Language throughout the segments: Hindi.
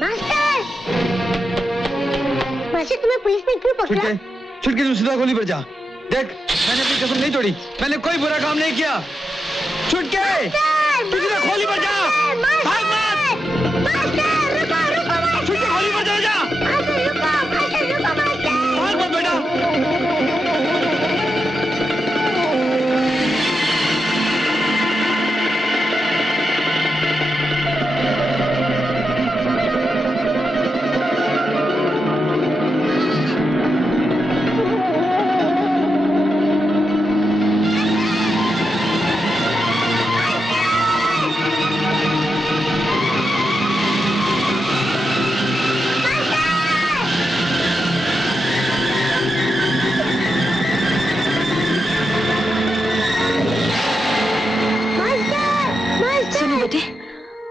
मास्टर! मास्टर तुम्हें पुलिस ने क्यों पकड़ा? छुटके तुम सीधा गोली पर जा। देख मैंने अपनी कसम नहीं तोड़ी, मैंने कोई बुरा काम नहीं किया। छुटके तू सीधा गोली पर जा। भाग मत। छुटके गोली पर जा। भाग मत बेटा।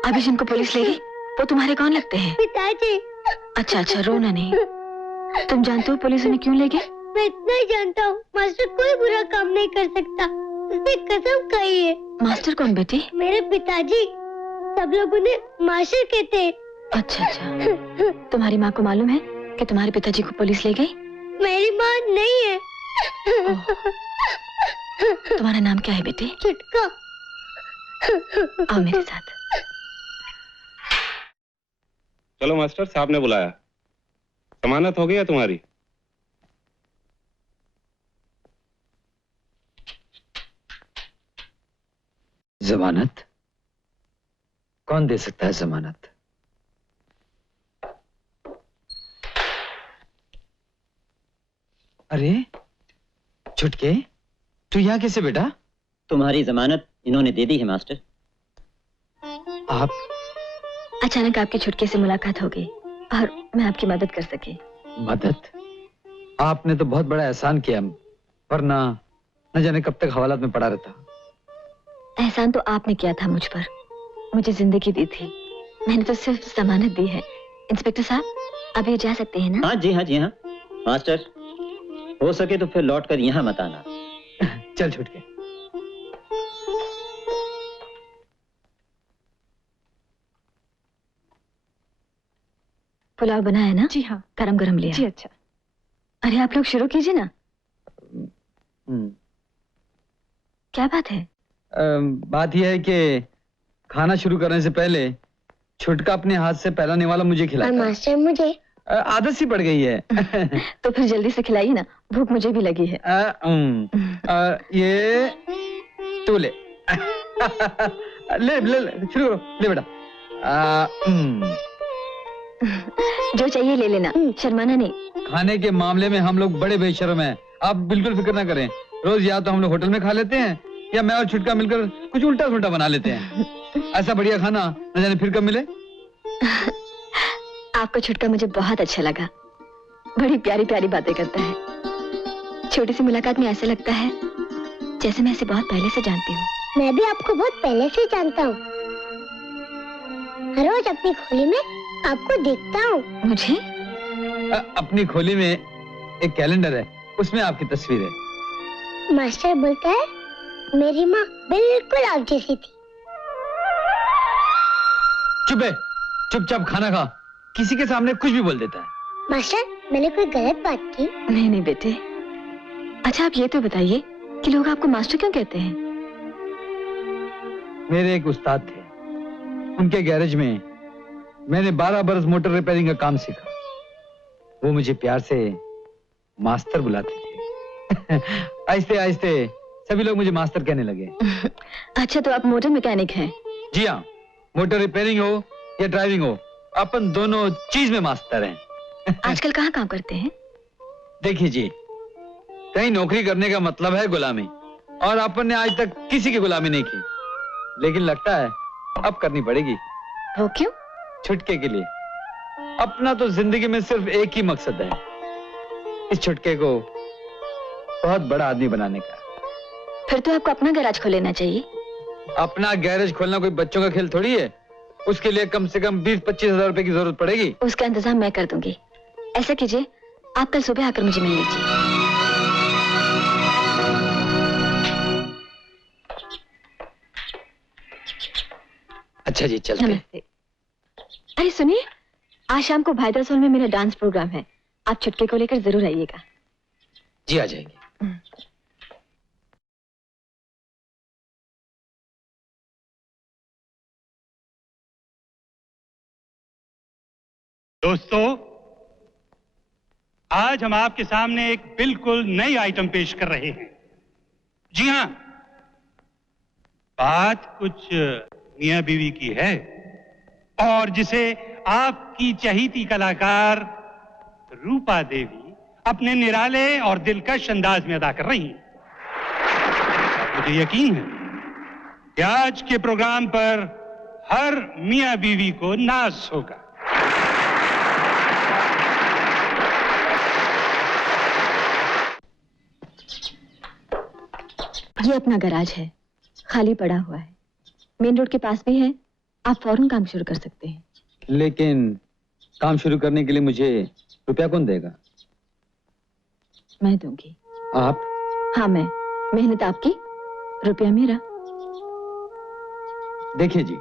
अभी जिनको पुलिस ले गई वो तुम्हारे कौन लगते हैं? पिताजी। अच्छा अच्छा, रोना नहीं। तुम जानते हो पुलिस उन्हें क्यों ले गई? मैं इतना ही जानता हूँ, मास्टर कोई बुरा काम नहीं कर सकता, उसने कसम खाई है। मास्टर कौन बेटी? मेरे पिताजी। सब लोग उन्हें मास्टर कहते हैं। अच्छा अच्छा, तुम्हारी माँ को मालूम है कि तुम्हारे पिताजी को पुलिस ले गई? मेरी माँ नहीं है। तुम्हारा नाम क्या है बेटे? छुटका। आओ मेरे साथ। चलो मास्टर साहब ने बुलाया। जमानत हो गई तुम्हारी? जमानत? कौन दे सकता है जमानत? अरे छुटके, तू यहाँ कैसे बेटा? तुम्हारी जमानत इन्होंने दे दी है मास्टर। आप? अचानक आपके छुटके से मुलाकात हो गई और मैं आपकी मदद कर सकी। मदद? आपने तो बहुत बड़ा एहसान किया, वरना न जाने कब तक हवालात में पड़ा रहता। एहसान तो आपने किया था मुझ पर, मुझे जिंदगी दी थी, मैंने तो सिर्फ जमानत दी है। इंस्पेक्टर साहब, अब ये जा सकते हैं ना? हाँ जी हाँ जी हाँ। मास्टर, हो सके तो फिर लौट कर यहाँ मत आना। चल छुटके। पुलाव बनाया ना? जी हाँ। गरम गरम लिया। जी अच्छा। अरे आप लोग शुरू कीजिए ना। क्या बात है? बात यह है कि खाना शुरू करने से पहले छुटका अपने हाथ से पहला निवाला मुझे खिलाता। मास्टर मुझे आदत सी पड़ गई है। तो फिर जल्दी से खिलाइए ना, भूख मुझे भी लगी है। ये तू ले। ले ले ले, शुरू करो, ले बेटा। जो चाहिए ले लेना, शर्माना नहीं। खाने के मामले में हम लोग बड़े बेशर्म हैं, आप बिल्कुल फिक्र ना करें। रोज या तो हम लोग होटल में खा लेते हैं या मैं और छुटका मिलकर कुछ उल्टा सुल्टा बना लेते हैं। ऐसा बढ़िया खाना न जाने फिर कब मिले। आपका छुटका मुझे बहुत अच्छा लगा, बड़ी प्यारी प्यारी बातें करता है। छोटी सी मुलाकात में ऐसा लगता है जैसे मैं इसे बहुत पहले से जानती हूँ। मैं भी आपको बहुत पहले से जानता हूँ, हर रोज अपनी खोली में आपको देखता हूँ। मुझे? अपनी खोली में एक कैलेंडर है, उसमें आपकी तस्वीर है। मास्टर बोलता है मेरी माँ बिल्कुल आप जैसी थी। चुप है, चुपचाप खाना खा, किसी के सामने कुछ भी बोल देता है। मास्टर, मैंने कोई गलत बात की? नहीं नहीं बेटे। अच्छा आप ये तो बताइए कि लोग आपको मास्टर क्यों कहते हैं? मेरे एक उस्ताद थे, उनके गैरेज में मैंने 12 बरस मोटर रिपेयरिंग का काम सीखा। वो मुझे प्यार से मास्टर बुलाते थे। आहिस्ते आहिस्ते सभी लोग मुझे मास्टर कहने लगे। अच्छा तो आप मोटर मैकेनिक हैं? जी हाँ, मोटर रिपेयरिंग हो या ड्राइविंग हो, अपन दोनों चीज में मास्टर हैं। आजकल कहाँ काम करते हैं? देखिए जी, कहीं नौकरी करने का मतलब है गुलामी, और अपन ने आज तक किसी की गुलामी नहीं की, लेकिन लगता है अब करनी पड़ेगी। वो क्यों? छुटके के लिए। अपना तो जिंदगी में सिर्फ एक ही मकसद है, इस छुटके को बहुत बड़ा आदमी बनाने का। फिर तो आपको अपना गैराज खोल लेना चाहिए। अपना गैरेज खोलना कोई बच्चों का खेल थोड़ी है, उसके लिए कम से कम 20-25 हजार रुपए की जरूरत पड़ेगी। उसका इंतजाम मैं कर दूंगी। ऐसा कीजिए, आप कल सुबह आकर मुझे मिल लीजिए। अच्छा जी, चलते हैं। नमस्ते। अरे सुनिए, आज शाम को भाईदास हॉल में मेरा डांस प्रोग्राम है, आप छुटके को लेकर जरूर आइएगा। जी आ जाएंगे। दोस्तों, आज हम आपके सामने एक बिल्कुल नई आइटम पेश कर रहे हैं। जी हां, बात कुछ मियां बीवी की है और जिसे आपकी चहीती कलाकार रूपा देवी अपने निराले और दिलकश अंदाज में अदा कर रही हैं। मुझे यकीन है कि आज के प्रोग्राम पर हर मियां बीवी को नाज होगा। ये अपना गैराज है, खाली पड़ा हुआ है, मेन रोड के पास भी है, आप फौरन काम शुरू कर सकते हैं। लेकिन काम शुरू करने के लिए मुझे रुपया कौन देगा? मैं दूंगी। आप? हाँ मैं, मेहनत आपकी, रुपया मेरा। देखिए जी,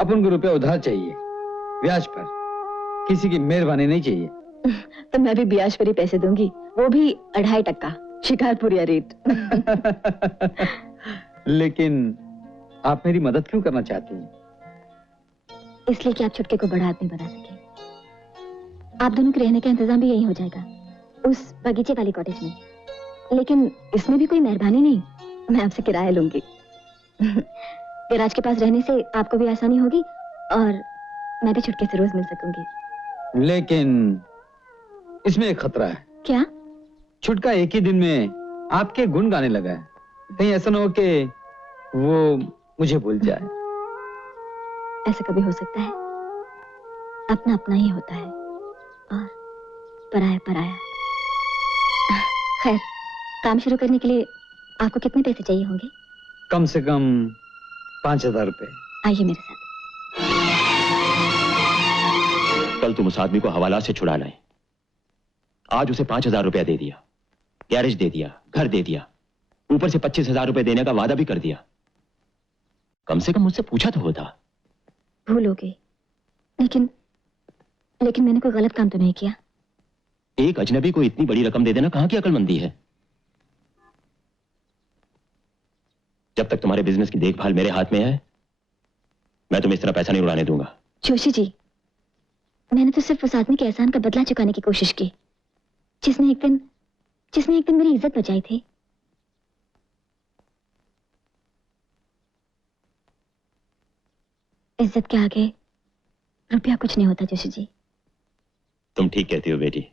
अपन को रुपया उधार चाहिए, ब्याज पर, किसी की मेहरबानी नहीं चाहिए। तो मैं भी ब्याज पर ही पैसे दूंगी, वो भी 2.5%, शिकारपुरिया रेट। लेकिन आप मेरी मदद क्यों करना चाहती हैं? इसलिए कि आप छुटके को बड़ा आदमी बना सके। आप दोनों के रहने का इंतजाम भी यही हो जाएगा, उस बगीचे वाली कॉटेज में। लेकिन इसमें भी कोई मेहरबानी नहीं, मैं आपसे किराया लूंगी। गैराज के पास रहने से आपको भी आसानी होगी और मैं भी छुटके से रोज मिल सकूंगी। लेकिन इसमें एक खतरा है। क्या? छुटका एक ही दिन में आपके गुण गाने लगा है, कहीं ऐसा न हो कि वो मुझे भूल जाए। ऐसा कभी हो सकता है? अपना अपना ही होता है और पराया पराया। खैर, काम शुरू करने के लिए आपको कितने पैसे चाहिए होंगे? कम से कम 5,000 रुपए। आइए मेरे साथ। कल तुम उस आदमी को हवाला से छुड़ा लाए, आज उसे 5,000 रुपया दे दिया, गैरेज दे दिया, घर दे दिया, ऊपर से 25,000 रुपए देने का वादा भी कर दिया। कम से कम मुझसे पूछा तो होता। भूल हो गई, लेकिन मैंने कोई गलत काम तो नहीं किया। एक अजनबी को इतनी बड़ी रकम दे देना कहां की अक्लमंदी है? जब तक तुम्हारे बिजनेस की देखभाल मेरे हाथ में है, मैं तुम्हें इस तरह पैसा नहीं उड़ाने दूंगा। जोशी जी, मैंने तो सिर्फ उस आदमी के एहसान का बदला चुकाने की कोशिश की, जिसने एक दिन मेरी इज्जत बचाई थी। इज्जत के आगे रुपया कुछ नहीं होता जोशी जी। तुम ठीक कहती हो बेटी,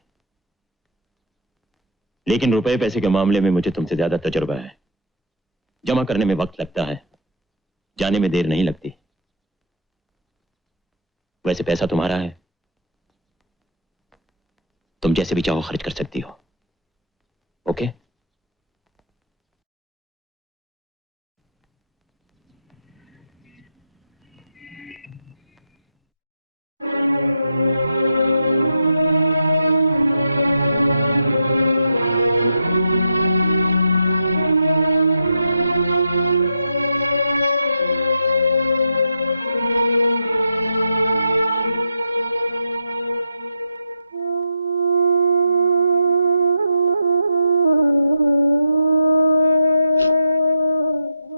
लेकिन रुपए पैसे के मामले में मुझे तुमसे ज्यादा तजुर्बा है। जमा करने में वक्त लगता है, जाने में देर नहीं लगती। वैसे पैसा तुम्हारा है, तुम जैसे भी चाहो खर्च कर सकती हो। ओके?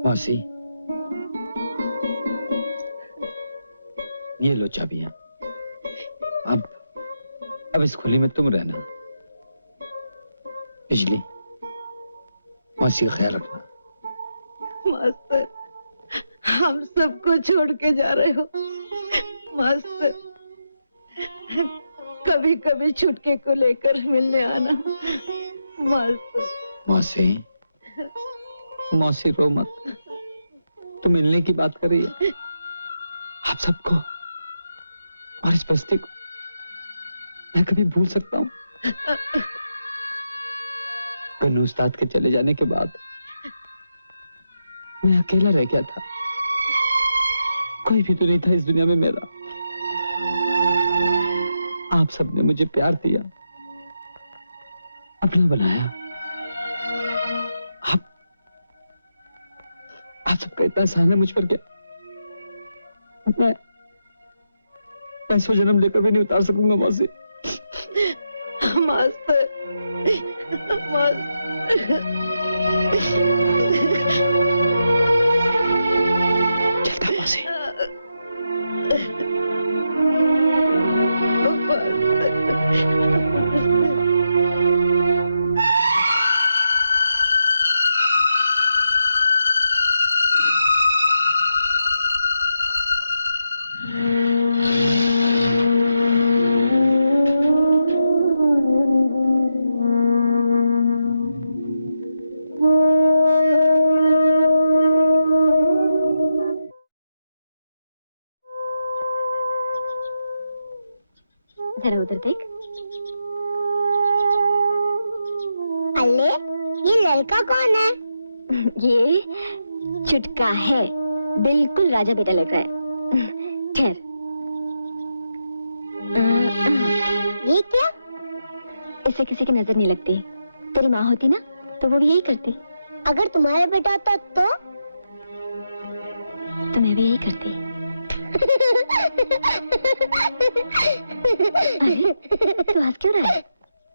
मौसी, ये लो चाबियां। अब इस खुली में तुम रहना। बिजली, मौसी का ख्याल रखना। मास्टर, हम सबको छोड़ के जा रहे हो? मास्टर, कभी कभी छुटके को लेकर मिलने आना। मास्टर। मौसी रो मत, तो मिलने की बात कर रही है। आप सबको और इस बस्ती को मैं कभी भूल सकता हूँ? कन्नू उस्ताद के चले जाने के बाद मैं अकेला रह गया था, कोई भी तो नहीं था इस दुनिया में मेरा। आप सबने मुझे प्यार दिया, अपना बनाया। आप सबका इतना एहसान है मुझ पर। क्या मैं पैसों जन्म लेकर भी नहीं उतार सकूंगा मौसी। मास्टर, चलता मौसी। जरा उधर देख। अल्ले, ये लड़का कौन है? ये छुटका है, बिल्कुल राजा बेटा लग रहा है। ठहर। ये क्या? इससे किसी की नजर नहीं लगती। तेरी माँ होती ना तो वो भी यही करती। अगर तुम्हारा बेटा होता तो? तो मैं भी यही करती। अरे, तू हंस क्यों रहा है?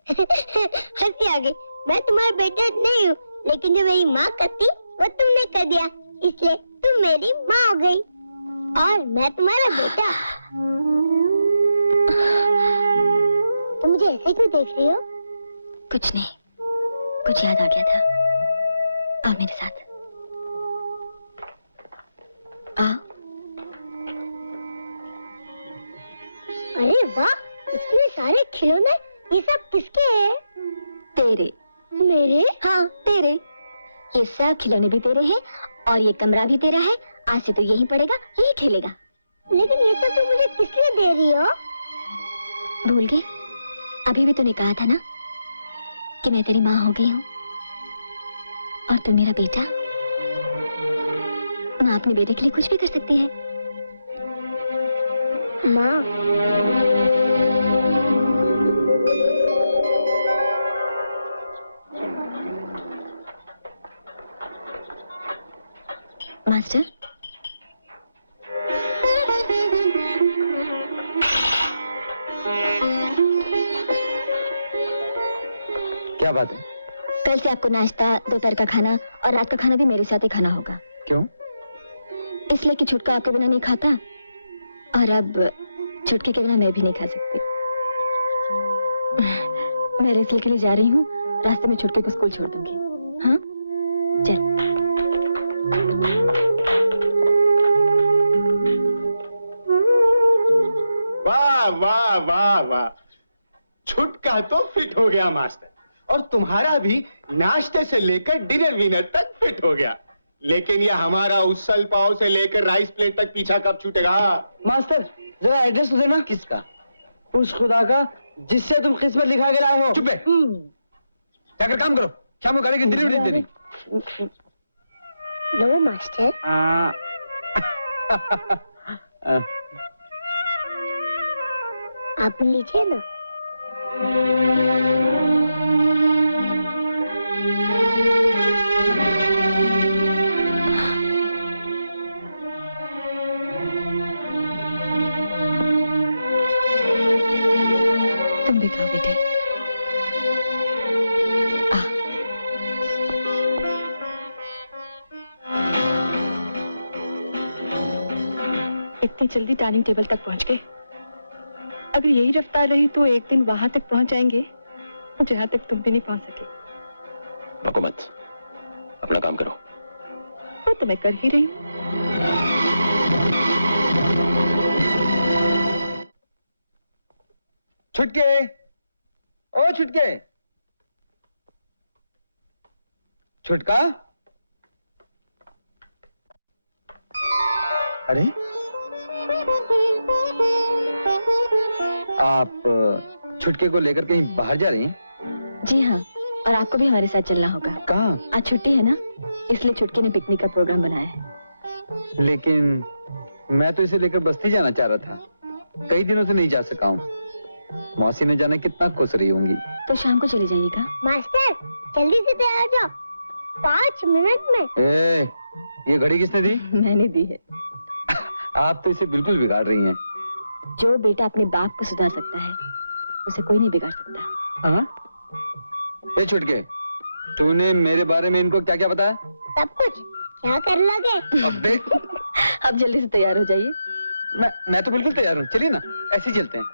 हंसी आ गई। मैं तुम्हारा बेटा नहीं हूँ, लेकिन जो मेरी माँ करती वो तुमने कर दिया, इसलिए तुम मेरी माँ हो गई और मैं तुम्हारा बेटा। तुम मुझे ऐसे क्यों देख रही हो? कुछ नहीं, कुछ याद आ गया था। आओ मेरे साथ। आओ। अरे वाह, इतने सारे खिलौने, ये सब किसके हैं? तेरे। मेरे? हाँ, तेरे। ये सब खिलौने भी तेरे हैं और ये कमरा भी तेरा है। आज से तो यहीं पड़ेगा, यहीं खेलेगा। लेकिन ये सब तुम मुझे किस लिए दे रही हो? भूल गई? अभी भी तूने कहा था ना कि मैं तेरी माँ हो गई हूँ और तू मेरा बेटा। माँ अपने बेटे के लिए कुछ भी कर सकती है। माँ, मास्टर, क्या बात है? कल से आपको नाश्ता, दोपहर का खाना और रात का खाना भी मेरे साथ ही खाना होगा। क्यों? इसलिए कि छुटका आपके बिना नहीं खाता और अब छुटके के बिना मैं भी नहीं खा सकती। मैं रेसल के लिए जा रही हूँ, रास्ते में छुटके को स्कूल छोड़ दूंगी। हाँ, चल। वाह वाह वाह वाह, छुटका तो फिट हो गया मास्टर, और तुम्हारा भी नाश्ते से लेकर डिनर विनर तक फिट हो गया। लेकिन ये हमारा उसल पाव से लेकर राइस प्लेट तक पीछा कब छूटेगा? मास्टर, जरा एड्रेस तो देना। किसका? उस खुदा का जिससे तुम किस्मत लिखा के लाए हो। चुप है। जाकर काम करो, शाम को गाड़ी की डिलीवरी देनी। लो मास्टर। आप लीजिए ना। तुम भी खाओ बेटे। इतनी जल्दी डाइनिंग टेबल तक पहुंच गए। अगर यही रफ्तार रही तो एक दिन वहां तक पहुंच जाएंगे जहां तक तुम भी नहीं पहुंच सके। बको मत, अपना काम करो। वो तो मैं कर ही रही हूँ। छुटके, ओ छुटके, छुटका। अरे, आप छुटके को लेकर कहीं बाहर जा रही हैं? जी हाँ, और आपको भी हमारे साथ चलना होगा। कहाँ? आज छुट्टी है ना, इसलिए छुटके ने पिकनिक का प्रोग्राम बनाया है। लेकिन मैं तो इसे लेकर बस्ती जाना चाह रहा था, कई दिनों से नहीं जा सका हूँ। मौसी ने जाने कितना खुश रही होंगी। तो शाम को चले जाइएगा। मास्टर, जल्दी से तैयार हो जाओ, 5 मिनट में। ये घड़ी किसने दी? मैंने दी है। आप तो इसे बिल्कुल बिगाड़ रही हैं। जो बेटा अपने बाप को सुधार सकता है उसे कोई नहीं बिगाड़ सकता। हाँ? ए छुटके, तूने मेरे बारे में इनको क्या क्या बताया? सब कुछ। क्या कर लोगे? अबे अब जल्दी से तैयार हो जाइए। मैं तो बिल्कुल तैयार हूँ, चलिए ना, ऐसे ही चलते हैं।